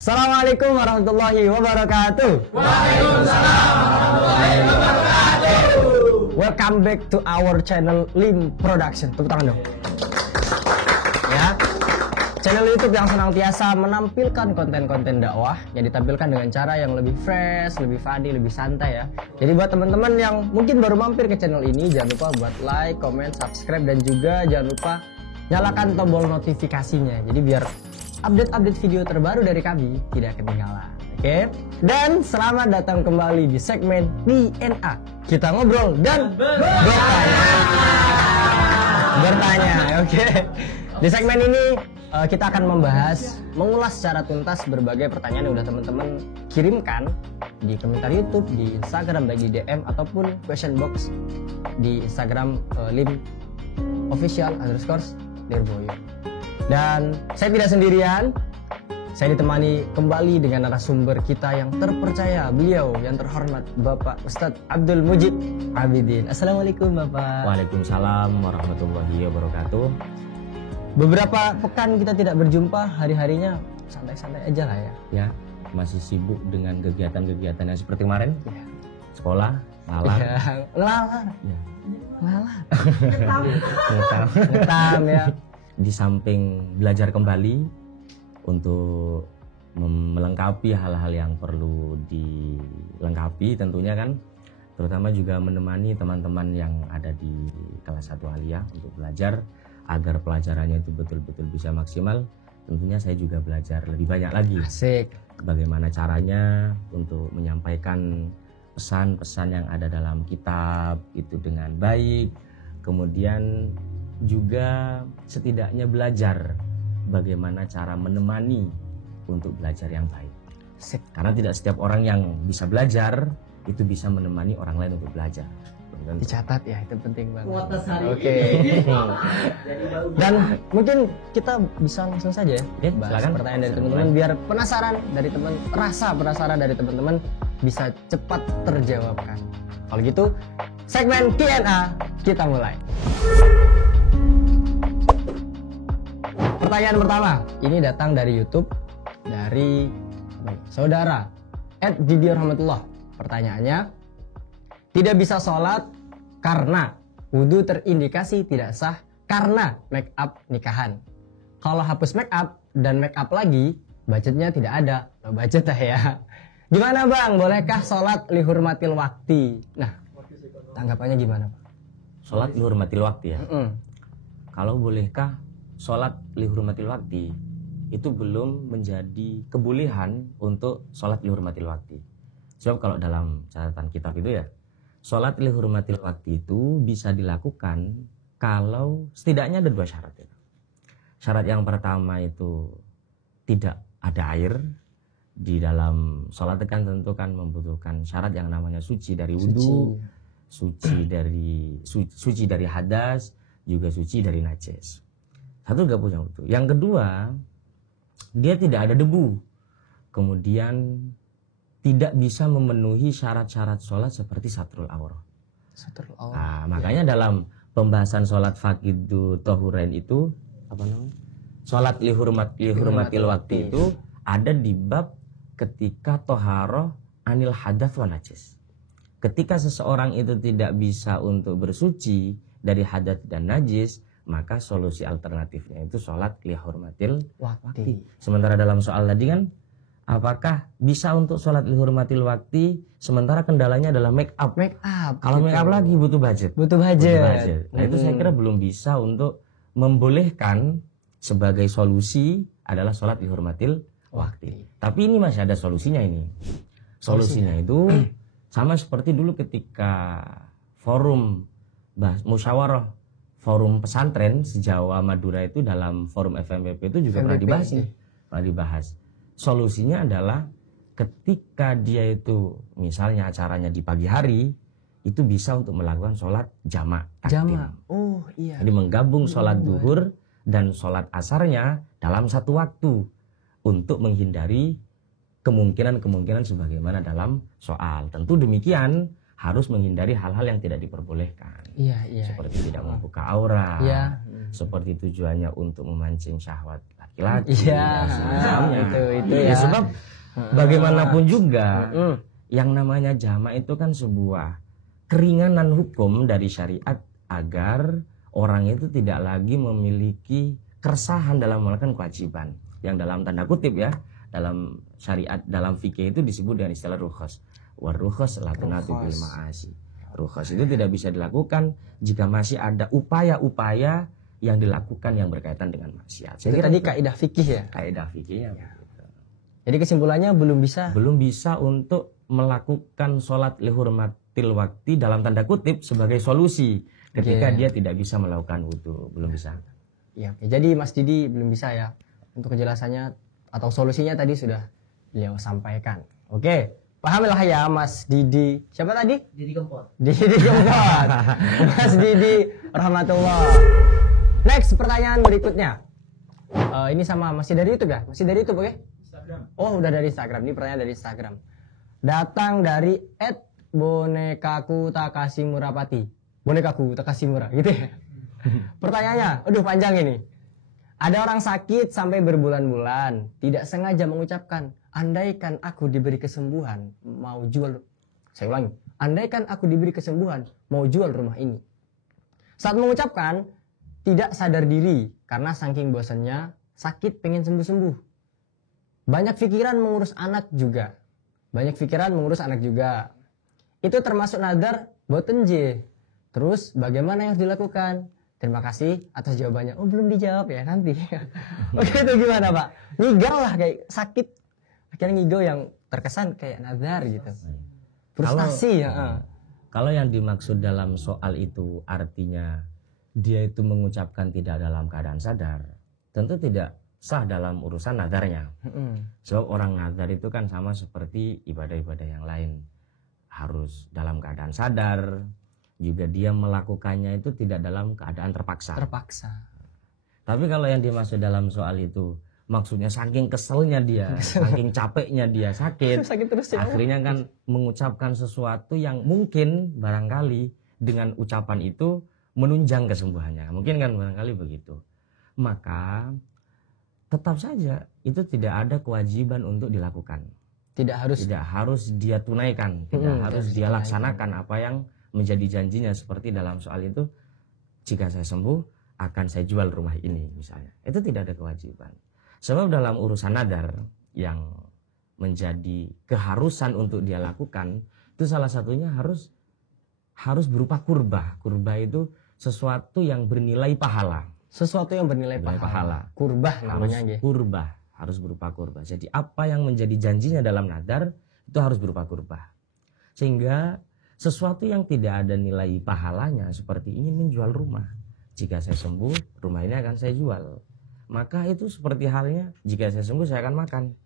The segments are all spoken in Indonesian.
Assalamualaikum warahmatullahi wabarakatuh. Waalaikumsalam warahmatullahi wabarakatuh. Welcome back to our channel Lim Production. Tepuk tangan dong. Ya, channel YouTube yang senantiasa menampilkan konten-konten dakwah yang ditampilkan dengan cara yang lebih fresh, lebih funny, lebih santai ya. Jadi buat teman-teman yang mungkin baru mampir ke channel ini, jangan lupa buat like, comment, subscribe, dan juga jangan lupa nyalakan tombol notifikasinya. Jadi biar update-update video terbaru dari kami tidak ketinggalan. Oke? Dan selamat datang kembali di segmen DNA. Kita ngobrol dan bertanya. Oke. Di segmen ini kita akan mengulas secara tuntas berbagai pertanyaan yang udah teman-teman kirimkan di komentar YouTube, di Instagram, baik di DM ataupun question box di Instagram lim_official_Lirboyo. Dan saya tidak sendirian, saya ditemani kembali dengan narasumber kita yang terpercaya, beliau yang terhormat, Bapak Ustadz Abdul Mujib Abidin. Assalamualaikum Bapak. Waalaikumsalam warahmatullahi wabarakatuh. Beberapa pekan kita tidak berjumpa, hari-harinya santai-santai aja lah ya. Ya, masih sibuk dengan kegiatan-kegiatan yang seperti kemarin. Ya. Sekolah, lalar. Ya, lalar. Ya. Lalar. Ngetam ya. Di samping belajar kembali untuk melengkapi hal-hal yang perlu dilengkapi tentunya kan, terutama juga menemani teman-teman yang ada di kelas 1 aliyah untuk belajar agar pelajarannya itu betul-betul bisa maksimal. Tentunya saya juga belajar lebih banyak lagi. Asik. Bagaimana caranya untuk menyampaikan pesan-pesan yang ada dalam kitab itu dengan baik, kemudian juga setidaknya belajar bagaimana cara menemani untuk belajar yang baik. Karena tidak setiap orang yang bisa belajar itu bisa menemani orang lain untuk belajar. Dicatat ya, itu penting banget. Oke. Dan mungkin kita bisa langsung saja ya, bahas silakan. Pertanyaan dari teman-teman biar penasaran dari teman-teman bisa cepat terjawabkan. Kalau gitu, segmen Q&A kita mulai. Pertanyaan pertama, ini datang dari YouTube, dari saudara @didiorahmatullah. Pertanyaannya, tidak bisa sholat karena wudhu terindikasi tidak sah karena make up nikahan. Kalau hapus make up dan make up lagi, budgetnya tidak ada. Budget ya. Gimana Bang, bolehkah sholat lihurmatil wakti? Nah, tanggapannya gimana Pak? Sholat lihurmatil wakti ya. Kalau bolehkah sholat lihurmatil wakti, itu belum menjadi kebolehan untuk sholat lihurmatil wakti. Sebab kalau dalam catatan kitab itu ya, sholat lihurmatil wakti itu bisa dilakukan kalau setidaknya ada 2 syarat ya. Syarat yang pertama itu tidak ada air. Di dalam sholat kan tentu kan membutuhkan syarat yang namanya suci dari wudhu, suci dari hadas, juga suci dari najis. Satu gak punya wudhu. Yang kedua, dia tidak ada debu. Kemudian tidak bisa memenuhi syarat-syarat sholat seperti satrul aurah. Nah, makanya dalam pembahasan sholat faqidu tohurain itu apa namanya? Sholat lihurmatil wakti itu ada di bab ketika toharoh anil hadats wa najis. Ketika seseorang itu tidak bisa untuk bersuci dari hadat dan najis, maka solusi alternatifnya itu sholat lihurmatil wakti. Sementara dalam soal tadi kan, apakah bisa untuk sholat lihurmatil wakti sementara kendalanya adalah make up. Kalau make up lagi butuh budget. Nah itu saya kira belum bisa untuk membolehkan sebagai solusi adalah sholat lihurmatil wakti. Tapi ini masih ada solusinya ini. Solusinya itu sama seperti dulu ketika forum musyawarah forum pesantren se-Jawa Madura itu dalam forum FMPP itu juga pernah dibahas. Solusinya adalah ketika dia itu misalnya acaranya di pagi hari, itu bisa untuk melakukan sholat jamak. Oh iya. Jadi menggabung sholat duhur dan sholat asarnya dalam satu waktu untuk menghindari kemungkinan sebagaimana dalam soal. Tentu demikian harus menghindari hal-hal yang tidak diperbolehkan. Iya. Seperti tidak membuka aura. Iya. Seperti tujuannya untuk memancing syahwat laki-laki. Iya. dan semacamnya. Itu Ya, ya. sebab bagaimanapun juga yang namanya jamak itu kan sebuah keringanan hukum dari syariat agar orang itu tidak lagi memiliki keresahan dalam melakukan kewajiban. Yang dalam tanda kutip ya, dalam syariat, dalam fikih itu disebut dengan istilah rukhas. Warukhas la tunatu bil ma'asi. Rukhas itu tidak bisa dilakukan jika masih ada upaya-upaya yang dilakukan yang berkaitan dengan maksiat. Itu tadi kaidah fikih ya. Kaidah fikihnya. Jadi kesimpulannya belum bisa untuk melakukan sholat lihurmatil wakti dalam tanda kutip sebagai solusi ketika dia tidak bisa melakukan wudu, belum bisa. Iya. Jadi Mas Didi belum bisa ya. Untuk kejelasannya atau solusinya tadi sudah beliau sampaikan. Oke. Pahamlah ya Mas Didi. Siapa tadi? Didi Kempot. Didi Kempot. Mas Didi rahmatullah. Next pertanyaan berikutnya. Ini sama masih dari YouTube ya? Masih dari YouTube, oke? Instagram. Oh, udah dari Instagram. Ini pertanyaan dari Instagram. Datang dari @bonekaku Takasimurapati. Bonekaku Takasimura gitu ya. Pertanyaannya, aduh panjang ini. Ada orang sakit sampai berbulan-bulan, tidak sengaja mengucapkan, andaikan aku diberi kesembuhan, mau jual. Saya ulangi, andaikan aku diberi kesembuhan, mau jual rumah ini. Saat mengucapkan, tidak sadar diri karena saking bosannya, sakit pengen sembuh-sembuh. Banyak pikiran mengurus anak juga. Itu termasuk nadar boten J. Terus bagaimana yang harus dilakukan? Terima kasih atas jawabannya. Oh, belum dijawab ya, nanti. Oke, itu gimana Pak? Ngigau lah, kayak sakit. Akhirnya ngigau yang terkesan kayak nazar gitu. Frustasi ya. Kalau yang dimaksud dalam soal itu artinya dia itu mengucapkan tidak dalam keadaan sadar, tentu tidak sah dalam urusan nadarnya. Sebab orang nazar itu kan sama seperti ibadah-ibadah yang lain. Harus dalam keadaan sadar. Juga dia melakukannya itu tidak dalam keadaan terpaksa. Tapi kalau yang dimaksud dalam soal itu maksudnya saking keselnya dia, saking capeknya dia sakit terus ya. Akhirnya kan mengucapkan sesuatu yang mungkin barangkali dengan ucapan itu menunjang kesembuhannya. Mungkin kan barangkali begitu. Maka tetap saja itu tidak ada kewajiban untuk dilakukan. Tidak harus dia tunaikan, tidak harus dia laksanakan apa yang menjadi janjinya, seperti dalam soal itu, jika saya sembuh akan saya jual rumah ini misalnya. Itu tidak ada kewajiban. Sebab dalam urusan nadar yang menjadi keharusan untuk dia lakukan, itu salah satunya harus berupa kurbah. Kurbah itu sesuatu yang bernilai pahala. Kurbah namanya. Harus berupa kurbah. Jadi apa yang menjadi janjinya dalam nadar itu harus berupa kurbah. Sehingga sesuatu yang tidak ada nilai pahalanya seperti ingin menjual rumah. Jika saya sembuh, rumah ini akan saya jual. Maka itu seperti halnya jika saya sembuh saya akan makan.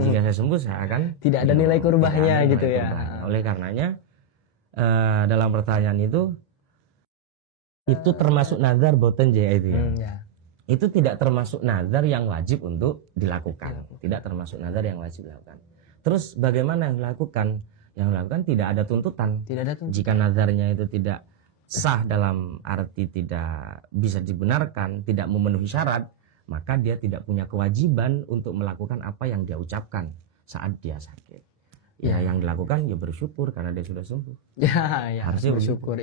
Jika saya sembuh saya akan tidak ada nilai kurbahnya gitu ya. Oleh karenanya dalam pertanyaan itu termasuk nazar boten J itu ya. Itu tidak termasuk nazar yang wajib untuk dilakukan. Tidak termasuk nazar yang wajib dilakukan. Terus bagaimana yang dilakukan? Yang dilakukan tidak ada tuntutan. Jika nazarnya itu tidak sah dalam arti tidak bisa dibenarkan, tidak memenuhi syarat, maka dia tidak punya kewajiban untuk melakukan apa yang dia ucapkan saat dia sakit. Yang dilakukan ya bersyukur karena dia sudah sembuh. Harusnya bersyukur.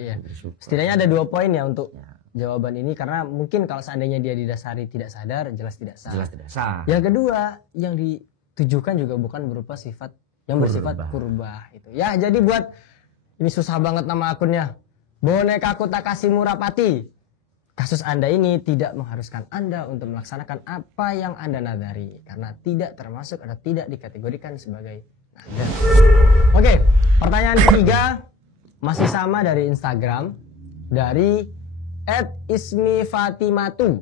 Setidaknya ada 2 poin ya untuk jawaban ini, karena mungkin kalau seandainya dia didasari tidak sadar, jelas tidak sah. Yang kedua, yang ditujukan juga bukan berupa sifat yang bersifat kurbah itu. Ya, jadi buat ini susah banget nama akunnya. Bonekaku Takasimurapati. Kasus Anda ini tidak mengharuskan Anda untuk melaksanakan apa yang Anda nadari karena tidak termasuk atau tidak dikategorikan sebagai nadar. Oke, pertanyaan ketiga masih sama dari Instagram dari @ismifatimatu.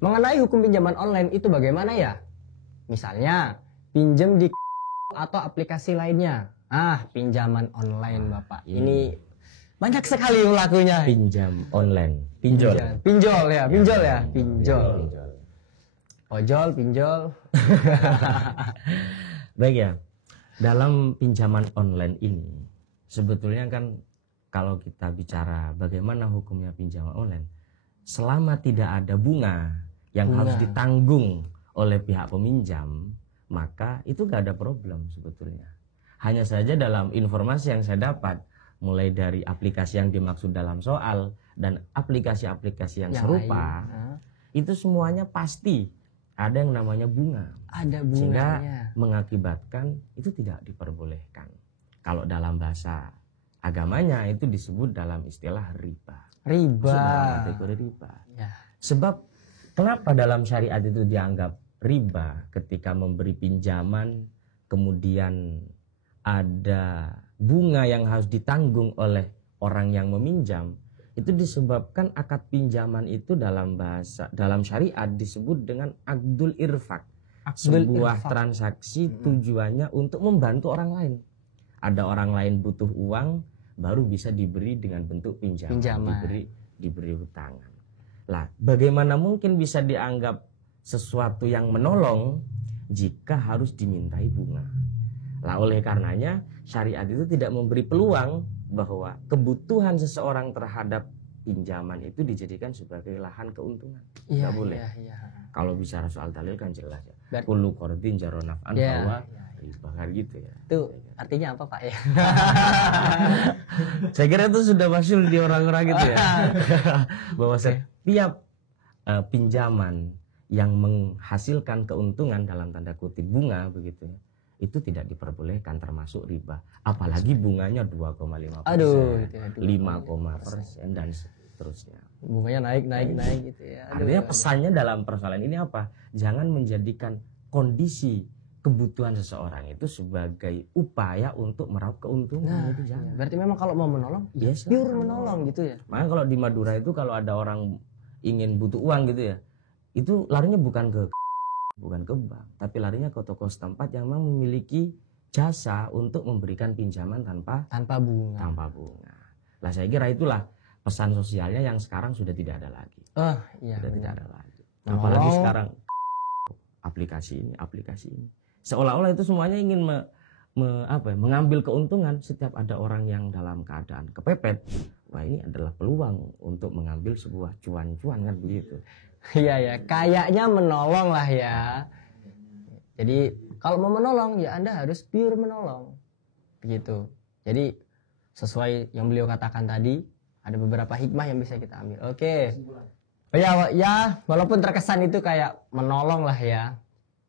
Mengenai hukum pinjaman online itu bagaimana ya? Misalnya pinjam di atau aplikasi lainnya. Pinjaman online Bapak. Ini banyak sekali pelakunya. Pinjam online. Pinjol ya. Ojol, pinjol. Baik ya. Dalam pinjaman online ini sebetulnya kan kalau kita bicara bagaimana hukumnya pinjaman online, selama tidak ada bunga yang harus ditanggung oleh pihak peminjam, maka itu gak ada problem sebetulnya. Hanya saja dalam informasi yang saya dapat, mulai dari aplikasi yang dimaksud dalam soal dan aplikasi-aplikasi yang serupa, itu semuanya pasti ada yang namanya bunga. Ada bunganya. Sehingga mengakibatkan itu tidak diperbolehkan. Kalau dalam bahasa agamanya itu disebut dalam istilah riba. Riba. Dalam kategori riba. Ya. Sebab kenapa dalam syariat itu dianggap riba ketika memberi pinjaman, kemudian ada bunga yang harus ditanggung oleh orang yang meminjam, itu disebabkan akad pinjaman itu dalam syariat disebut dengan akdul irfak. Sebuah transaksi tujuannya untuk membantu orang lain. Ada orang lain butuh uang, baru bisa diberi dengan bentuk pinjaman. Diberi hutangan. Lah, bagaimana mungkin bisa dianggap sesuatu yang menolong jika harus dimintai bunga? Lah, oleh karenanya syariat itu tidak memberi peluang bahwa kebutuhan seseorang terhadap pinjaman itu dijadikan sebagai lahan keuntungan. Tidak boleh. Kalau bicara soal dalil kan jelas ya. Kullu qardin jaro naf'an bahwa riba kan gitu ya. Itu artinya apa Pak ya? Saya kira itu sudah masyhur di orang-orang gitu ya. Bahwa setiap pinjaman yang menghasilkan keuntungan dalam tanda kutip bunga begitu ya, itu tidak diperbolehkan termasuk riba. Apalagi bunganya 2,5%, 5% dan seterusnya. Bunganya naik gitu ya. Artinya pesannya dalam persoalan ini apa? Jangan menjadikan kondisi kebutuhan seseorang itu sebagai upaya untuk meraup keuntungan. Itu jangan. Berarti memang kalau mau menolong, pure menolong gitu ya. Makanya kalau di Madura itu kalau ada orang ingin butuh uang gitu ya, itu larinya bukan ke bank, tapi larinya ke toko setempat yang memang memiliki jasa untuk memberikan pinjaman tanpa bunga. Lah saya kira itulah pesan sosialnya yang sekarang sudah tidak ada lagi. Sudah tidak ada lagi. Apalagi sekarang aplikasi ini. Seolah-olah itu semuanya ingin mengambil keuntungan setiap ada orang yang dalam keadaan kepepet. Wah, ini adalah peluang untuk mengambil sebuah cuan-cuan kan begitu. Iya ya, kayaknya menolong lah ya. Jadi kalau mau menolong ya Anda harus pure menolong. Begitu. Jadi sesuai yang beliau katakan tadi, ada beberapa hikmah yang bisa kita ambil. Oke. Ya, walaupun terkesan itu kayak menolong lah ya.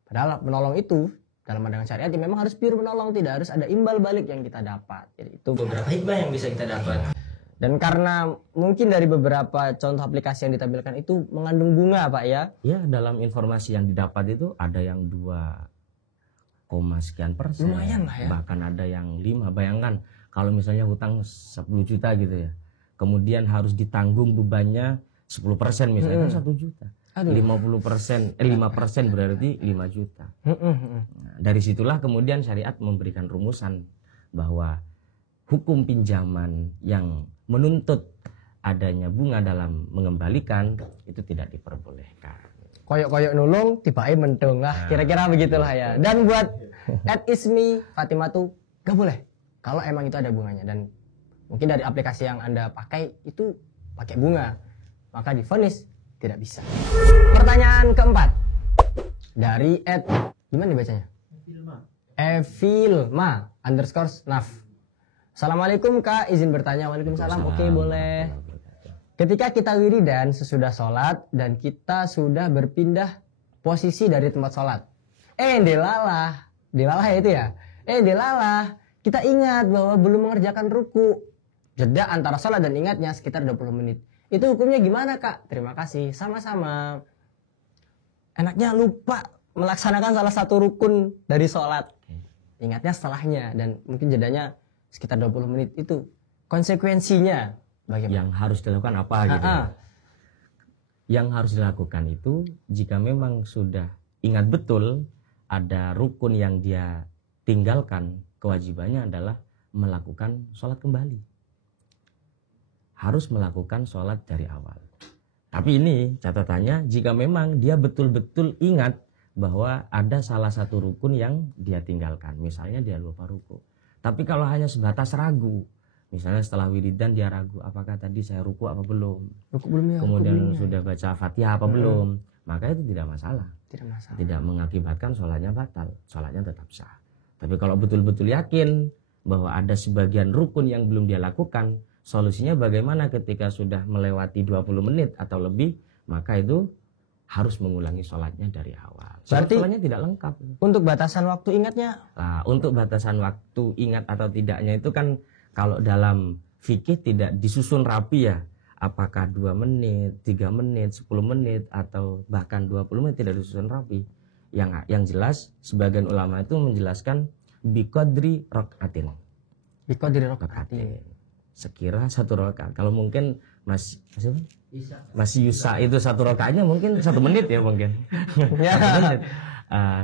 Padahal menolong itu dalam pandangan syariat ya memang harus pure menolong, tidak harus ada imbal balik yang kita dapat. Jadi itu beberapa hikmah yang bisa kita dapat. Dan karena mungkin dari beberapa contoh aplikasi yang ditampilkan itu mengandung bunga Pak ya? Ya, dalam informasi yang didapat itu ada yang 2, sekian persen. Lumayan lah ya. Bahkan ada yang 5. Bayangkan kalau misalnya hutang 10 juta gitu ya. Kemudian harus ditanggung bebannya 10% misalnya kan 1 juta. 50%, 5% berarti 5 juta. Nah, dari situlah kemudian syariat memberikan rumusan bahwa hukum pinjaman yang menuntut adanya bunga dalam mengembalikan itu tidak diperbolehkan. Koyok-koyok nulung tiba-tiba mentung lah, kira-kira begitulah ya. Dan buat @ismi Fatimah tuh gak boleh kalau emang itu ada bunganya, dan mungkin dari aplikasi yang Anda pakai itu pakai bunga, maka divonis tidak bisa. Pertanyaan keempat dari gimana dibacanya? Evilma _naf. Assalamualaikum Kak, izin bertanya. Waalaikumsalam. Oke, boleh. Ketika kita wiridan sesudah sholat dan kita sudah berpindah posisi dari tempat sholat, delalah ya itu ya. Delalah, kita ingat bahwa belum mengerjakan ruku. Jeda antara sholat dan ingatnya sekitar 20 menit. Itu hukumnya gimana Kak? Terima kasih. Sama-sama. Enaknya lupa melaksanakan salah satu rukun dari sholat. Ingatnya setelahnya dan mungkin jedanya sekitar 20 menit itu. Konsekuensinya bagaimana? Yang harus dilakukan apa gitu. Yang harus dilakukan itu jika memang sudah ingat betul ada rukun yang dia tinggalkan, kewajibannya adalah melakukan sholat kembali. Harus melakukan sholat dari awal. Tapi ini catatannya, jika memang dia betul-betul ingat bahwa ada salah satu rukun yang dia tinggalkan. Misalnya dia lupa ruku. Tapi kalau hanya sebatas ragu, Misalnya setelah wiridan dia ragu, apakah tadi saya ruku apa belum? Ruku belum ya. Kemudian ruku belum ya. sudah baca Fatihah apa belum? Maka itu tidak masalah. Tidak masalah. Tidak mengakibatkan sholatnya batal, sholatnya tetap sah. Tapi kalau betul-betul yakin bahwa ada sebagian rukun yang belum dia lakukan, solusinya bagaimana ketika sudah melewati 20 menit atau lebih, maka itu harus mengulangi sholatnya dari awal. Berarti sholatnya tidak lengkap. Untuk batasan waktu ingatnya? Nah, untuk batasan waktu ingat atau tidaknya itu kan kalau dalam fikih tidak disusun rapi ya. Apakah 2 menit, 3 menit, 10 menit atau bahkan 20 menit tidak disusun rapi. Yang jelas sebagian ulama itu menjelaskan biqadri raqatin. Biqadri raqatin. Sekira 1 rakaat. Kalau mungkin masih Yusa itu 1 rakaatnya mungkin 1 menit ya mungkin. Ya.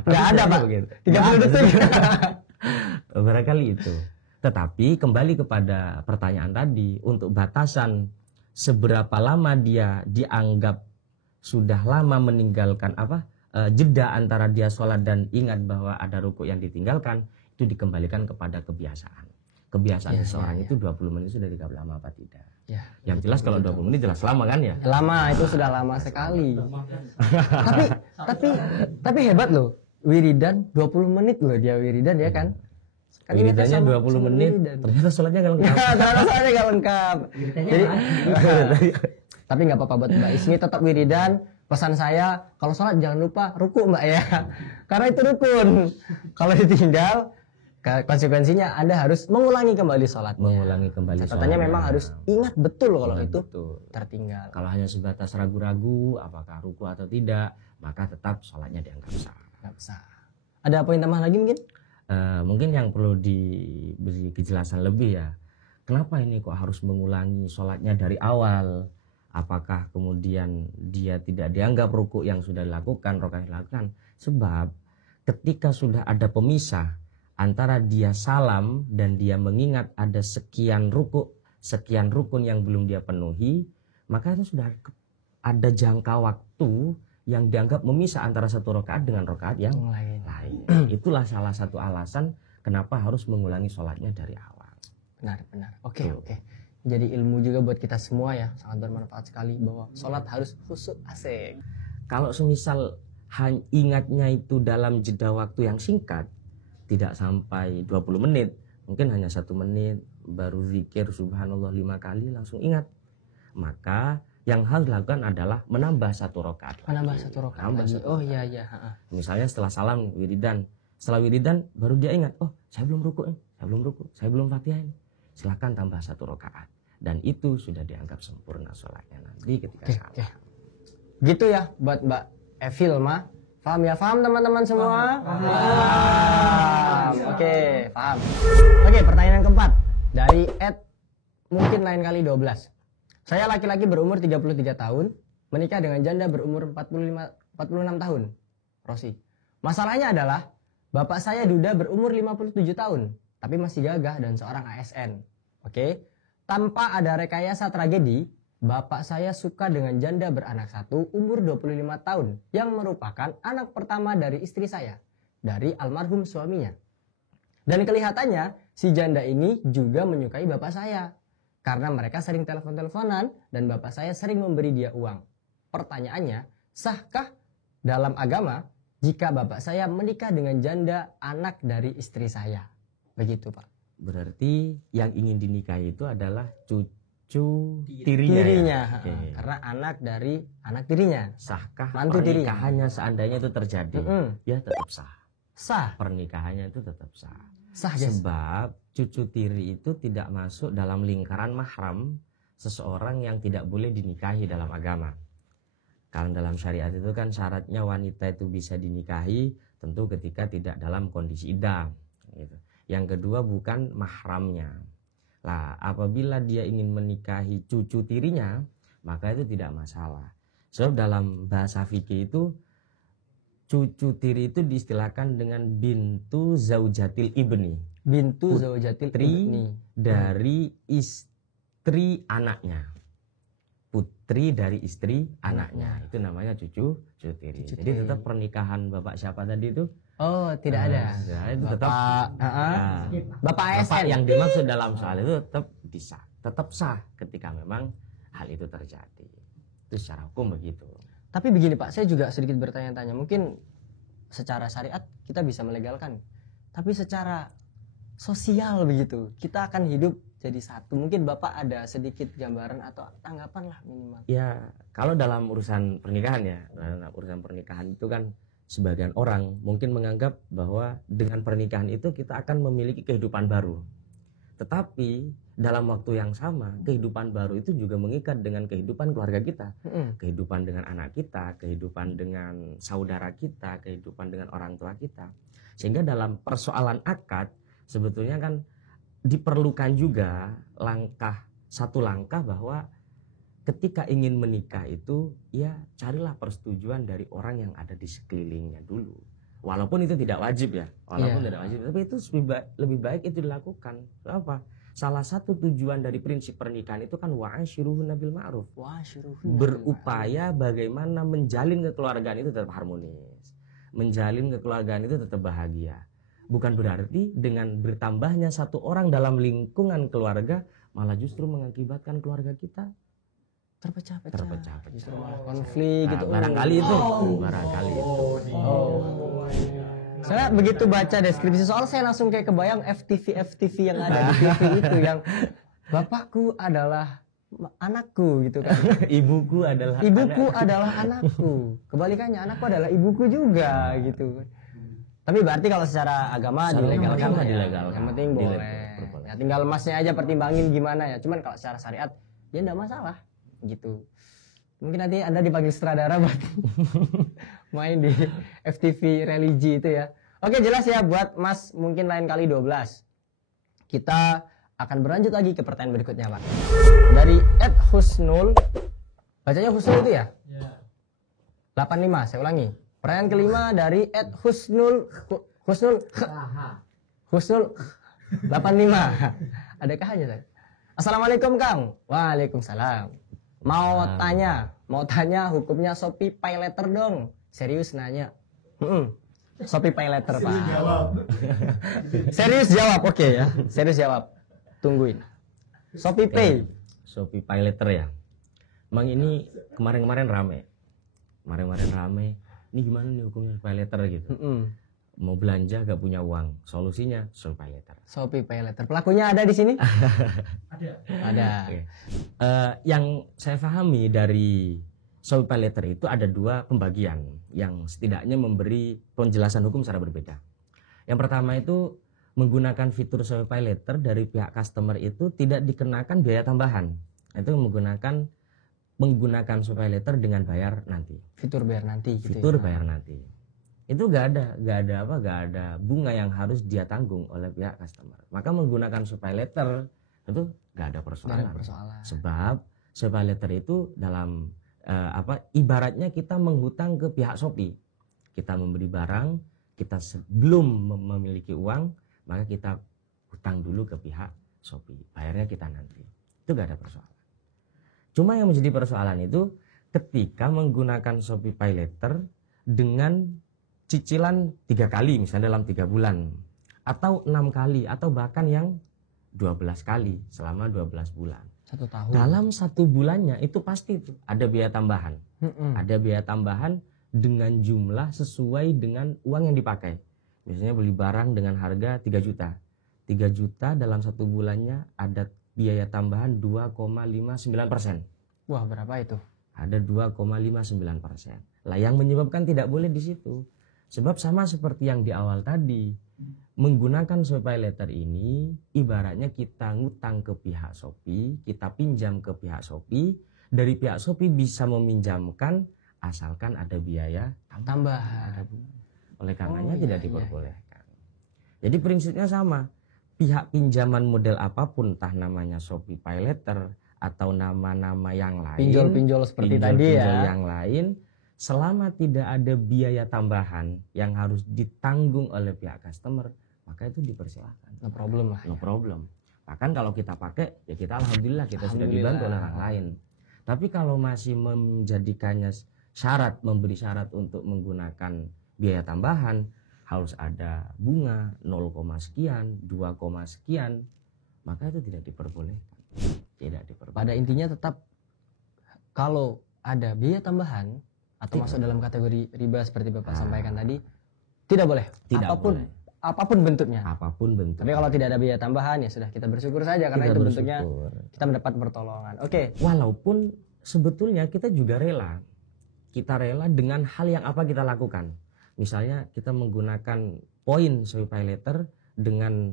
Nggak ada Pak. 30 detik. Barangkali itu. Tetapi kembali kepada pertanyaan tadi, untuk batasan seberapa lama dia dianggap sudah lama meninggalkan jeda antara dia sholat dan ingat bahwa ada rukuk yang ditinggalkan, itu dikembalikan kepada kebiasaan. Kebiasaan seseorang itu 20 menit sudah dianggap lama apa tidak. Ya. Yang jelas kalau 20 menit jelas lama kan ya? Lama, itu sudah lama sekali. tapi hebat loh. Wiridan 20 menit loh dia wiridan ya kan? Wiridannya 20 menit, ternyata sholatnya nggak lengkap. Ternyata sholatnya nggak lengkap. Jadi, tapi nggak apa-apa buat Mbak Ismi tetap wiridan. Pesan saya, kalau sholat jangan lupa ruku Mbak ya. Karena itu rukun. Kalau ditinggal, konsekuensinya Anda harus mengulangi kembali sholatnya. Mengulangi kembali sholatnya. Catatannya memang harus ingat betul kalau itu tertinggal. Kalau hanya sebatas ragu-ragu apakah ruku atau tidak, maka tetap sholatnya dianggap sah. Nggak sah. Ada poin tambahan lagi mungkin? Mungkin yang perlu diberi kejelasan lebih ya, kenapa ini kok harus mengulangi sholatnya dari awal? Apakah kemudian dia tidak dianggap ruku yang sudah dilakukan, rakaat dilakukan? Sebab ketika sudah ada pemisah antara dia salam dan dia mengingat ada sekian ruku, sekian rukun yang belum dia penuhi, maka itu sudah ada jangka waktu yang dianggap memisah antara satu rakaat dengan rakaat yang lain. Itulah salah satu alasan kenapa harus mengulangi sholatnya dari awal. Benar. Oke. Jadi ilmu juga buat kita semua ya, sangat bermanfaat sekali bahwa sholat harus khusyuk, asik. Kalau semisal ingatnya itu dalam jeda waktu yang singkat, tidak sampai 20 menit, mungkin hanya 1 menit, baru zikir subhanallah 5 kali langsung ingat, maka yang harus dilakukan adalah menambah 1 rakaat. Menambah 1 rakaat. Oh iya. Misalnya setelah salam wiridan, setelah wiridan baru dia ingat, oh saya belum ruku, saya belum fatihah. Silakan tambah 1 rakaat, dan itu sudah dianggap sempurna sholatnya nanti ketika salam. Gitu ya buat Mbak Evil mah. Paham ya? Paham teman-teman semua? Paham. Oke, paham. Oke, pertanyaan yang keempat dari mungkin lain kali 12. Saya laki-laki berumur 33 tahun, menikah dengan janda berumur 46 tahun. Rosi. Masalahnya adalah bapak saya duda berumur 57 tahun, tapi masih gagah dan seorang ASN. Oke. Tanpa ada rekayasa tragedi, bapak saya suka dengan janda beranak 1 umur 25 tahun yang merupakan anak pertama dari istri saya, dari almarhum suaminya. Dan kelihatannya si janda ini juga menyukai bapak saya, karena mereka sering telepon-teleponan dan bapak saya sering memberi dia uang. Pertanyaannya, sahkah dalam agama jika bapak saya menikah dengan janda anak dari istri saya? Begitu Pak. Berarti yang ingin dinikahi itu adalah cucu tirinya. Ya? Karena anak dari anak tirinya. Sahkah mantu pernikahannya seandainya itu terjadi? Ya tetap sah. Sah. Pernikahannya itu tetap sah. Sah. Sebab cucu tiri itu tidak masuk dalam lingkaran mahram seseorang yang tidak boleh dinikahi dalam agama. Kalau dalam syariat itu kan syaratnya wanita itu bisa dinikahi tentu ketika tidak dalam kondisi iddah. Gitu. Yang kedua bukan mahramnya. Lah, apabila dia ingin menikahi cucu tirinya, maka itu tidak masalah. Sebab dalam bahasa fikih itu cucu tiri itu diistilahkan dengan bintu zaujatil ibni. Bintu zaujatil ibni. Dari istri anaknya. Putri dari istri anaknya. Itu namanya cucu tiri. Jadi tetap pernikahan bapak siapa tadi itu? Oh, tidak ada. Itu tetap Bapak ASN. Bapak yang dimaksud dalam soal itu tetap sah, tetap sah ketika memang hal itu terjadi. Itu secara hukum begitu. Tapi begini Pak, saya juga sedikit bertanya-tanya. Mungkin secara syariat kita bisa melegalkan, tapi secara sosial begitu, kita akan hidup jadi satu. Mungkin Bapak ada sedikit gambaran atau tanggapan lah minimal. Ya, kalau dalam urusan pernikahan ya, dalam urusan pernikahan itu kan sebagian orang mungkin menganggap bahwa dengan pernikahan itu kita akan memiliki kehidupan baru. Tetapi dalam waktu yang sama, kehidupan baru itu juga mengikat dengan kehidupan keluarga kita, kehidupan dengan anak kita, kehidupan dengan saudara kita, kehidupan dengan orang tua kita. Sehingga dalam persoalan akad sebetulnya kan diperlukan juga satu langkah bahwa ketika ingin menikah itu ya carilah persetujuan dari orang yang ada di sekelilingnya dulu. Walaupun itu tidak wajib ya, tidak wajib, tapi itu lebih baik itu dilakukan. Apa? Salah satu tujuan dari prinsip pernikahan itu kan wa'ashiruhunna bil ma'ruf. Berupaya bagaimana menjalin kekeluargaan itu tetap harmonis, menjalin kekeluargaan itu tetap bahagia. Bukan berarti dengan bertambahnya satu orang dalam lingkungan keluarga malah justru mengakibatkan keluarga kita terpecah-pecah. Justru malah konflik gitu. Barangkali itu. Saya begitu baca deskripsi soal saya langsung kayak kebayang FTV yang ada di TV itu yang bapakku adalah anakku gitu kan. Ibuku adalah anakku. Kebalikannya anakku adalah ibuku juga gitu. Tapi berarti kalau secara agama dilegalkan. Yang penting boleh. Ya, tinggal masnya aja pertimbangin gimana ya. Cuman kalau secara syariat ya enggak masalah gitu. Mungkin nanti Anda dipanggil sutradara buat main di FTV religi itu ya. Oke, jelas ya buat Mas, mungkin lain kali 12. Kita akan berlanjut lagi ke pertanyaan berikutnya, Pak. Dari @husnul. Bacanya Husnul itu ya? Iya. 85, saya ulangi. Pertanyaan kelima dari @husnul 85. Ada K-nya, saya. Assalamualaikum, Kang. Waalaikumsalam. Mau tanya hukumnya Shopee Pay Later dong. Serius nanya. Shopee Pay Later, Pak. Serius jawab, oke ya. Serius jawab. Tungguin. Shopee Pay. Shopee Pay Later ya. Emang ini kemarin-kemarin rame. Ini gimana nih hukumnya Pay Later gitu. Mau belanja gak punya uang. Solusinya Shopee Pay Later. Shopee Pay Later. Pelakunya ada di sini? Ada. Okay. Yang saya pahami dari Shopee Pay Later itu ada dua pembagian yang setidaknya memberi penjelasan hukum secara berbeda. Yang pertama itu menggunakan fitur Shopee Pay Later dari pihak customer itu tidak dikenakan biaya tambahan. Itu menggunakan Shopee Pay Later dengan bayar nanti. Fitur bayar nanti gitu. Fitur bayar nanti. Itu gak ada bunga yang harus dia tanggung oleh pihak customer. Maka menggunakan Shopee Pay Later itu gak ada persoalan. Sebab Shopee Pay Later itu dalam ibaratnya kita menghutang ke pihak Shopee. Kita memberi barang, kita sebelum memiliki uang, maka kita hutang dulu ke pihak Shopee. Bayarnya kita nanti. Itu gak ada persoalan. Cuma yang menjadi persoalan itu ketika menggunakan Shopee Pay Later dengan cicilan 3 kali misalnya dalam 3 bulan atau 6 kali atau bahkan yang 12 kali selama 12 bulan. 1 tahun. Dalam 1 bulannya itu pasti tuh ada biaya tambahan. Ada biaya tambahan dengan jumlah sesuai dengan uang yang dipakai. Misalnya beli barang dengan harga 3 juta. 3 juta dalam 1 bulannya ada biaya tambahan 2,59%. Wah, berapa itu? Ada 2,59%. Lah yang menyebabkan tidak boleh di situ. Sebab sama seperti yang di awal tadi, menggunakan Shopee Pay Later ini ibaratnya kita ngutang ke pihak Shopee, kita pinjam ke pihak Shopee, dari pihak Shopee bisa meminjamkan asalkan ada biaya tambahan. Oleh karenanya tidak diperbolehkan. Jadi prinsipnya sama. Pihak pinjaman model apapun, entah namanya Shopee Pay Later atau nama-nama yang lain, pinjol-pinjol seperti tadi ya, yang lain, selama tidak ada biaya tambahan yang harus ditanggung oleh pihak customer, maka itu dipersilakan. No problem lah. No problem. Bahkan kalau kita pakai, ya kita alhamdulillah kita sudah dibantu oleh orang lain. Tapi kalau masih menjadikannya syarat, memberi syarat untuk menggunakan biaya tambahan, harus ada bunga 0, sekian, 2, sekian, maka itu tidak diperbolehkan. tidak diperbolehkan. Pada intinya tetap kalau ada biaya tambahan atau masuk dalam kategori riba seperti Bapak sampaikan tadi, tidak boleh. Tidak apapun boleh. Apapun bentuknya. Apapun bentuk. Tapi kalau tidak ada biaya tambahan ya sudah, kita bersyukur saja karena Kita itu bentuknya bersyukur. kita mendapat pertolongan. Oke. Walaupun sebetulnya kita juga rela. Kita rela dengan hal yang apa kita lakukan. Misalnya kita menggunakan poin Shopee Pay Later dengan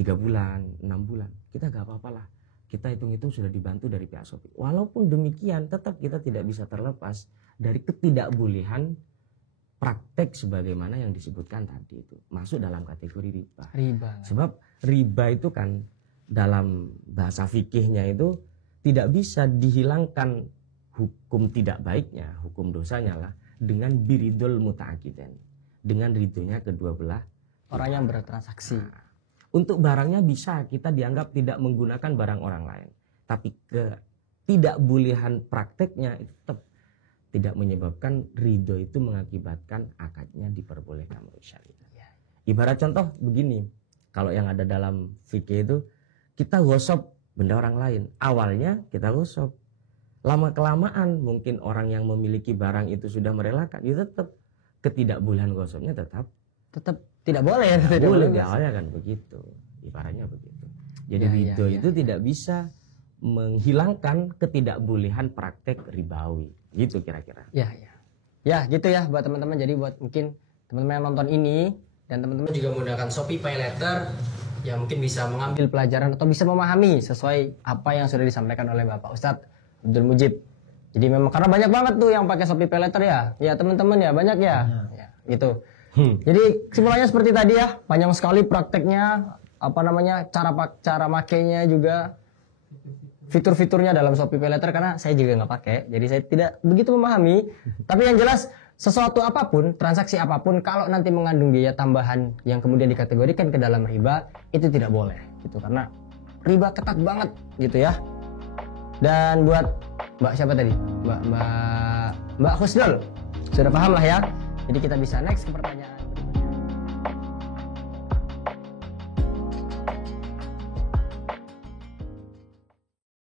3 bulan, 6 bulan. Kita gak apa-apa lah. Kita hitung-hitung sudah dibantu dari pihak Shopee. Walaupun demikian tetap kita tidak bisa terlepas dari ketidakbolehan praktek sebagaimana yang disebutkan tadi itu. Masuk dalam kategori riba. Riba. Sebab riba itu kan dalam bahasa fikihnya itu tidak bisa dihilangkan hukum tidak baiknya, hukum dosanya lah dengan biridul muta'akidain, dengan ridhonya kedua belah Orang yang bertransaksi. Untuk barangnya bisa kita dianggap tidak menggunakan barang orang lain, tapi ketidakbolehan prakteknya itu tetap tidak menyebabkan ridho itu mengakibatkan akadnya diperbolehkan menurut syariat. Ibarat contoh begini, kalau yang ada dalam fikih itu kita gosok benda orang lain. Awalnya kita gosok, lama kelamaan mungkin orang yang memiliki barang itu sudah merelakan, itu tetap ketidakbolehan gosoknya tetap tidak boleh ya. tidak boleh. Di awalnya kan begitu, ibaratnya begitu. Jadi ridho itu tidak bisa menghilangkan ketidakbolehan praktek ribawi, gitu kira-kira. Ya gitu ya buat teman-teman. Jadi buat mungkin teman-teman yang nonton ini dan teman-teman juga menggunakan Shopee Pay Later, yang mungkin bisa mengambil pelajaran atau bisa memahami sesuai apa yang sudah disampaikan oleh Bapak Ustadz Abdul Mujib. Jadi memang karena banyak banget tuh yang pakai Shopee Pay Later ya teman-teman ya, banyak ya gitu. Jadi kesimpulannya seperti tadi ya, panjang sekali prakteknya, cara makainya juga, fitur-fiturnya dalam Shopee Pay Later, karena saya juga nggak pakai, jadi saya tidak begitu memahami. Tapi yang jelas sesuatu apapun, transaksi apapun, kalau nanti mengandung biaya tambahan yang kemudian dikategorikan ke dalam riba, itu tidak boleh gitu, karena riba ketat banget gitu ya. Dan buat Mbak siapa tadi? Mbak Husnul sudah paham lah ya. Jadi kita bisa next ke pertanyaan.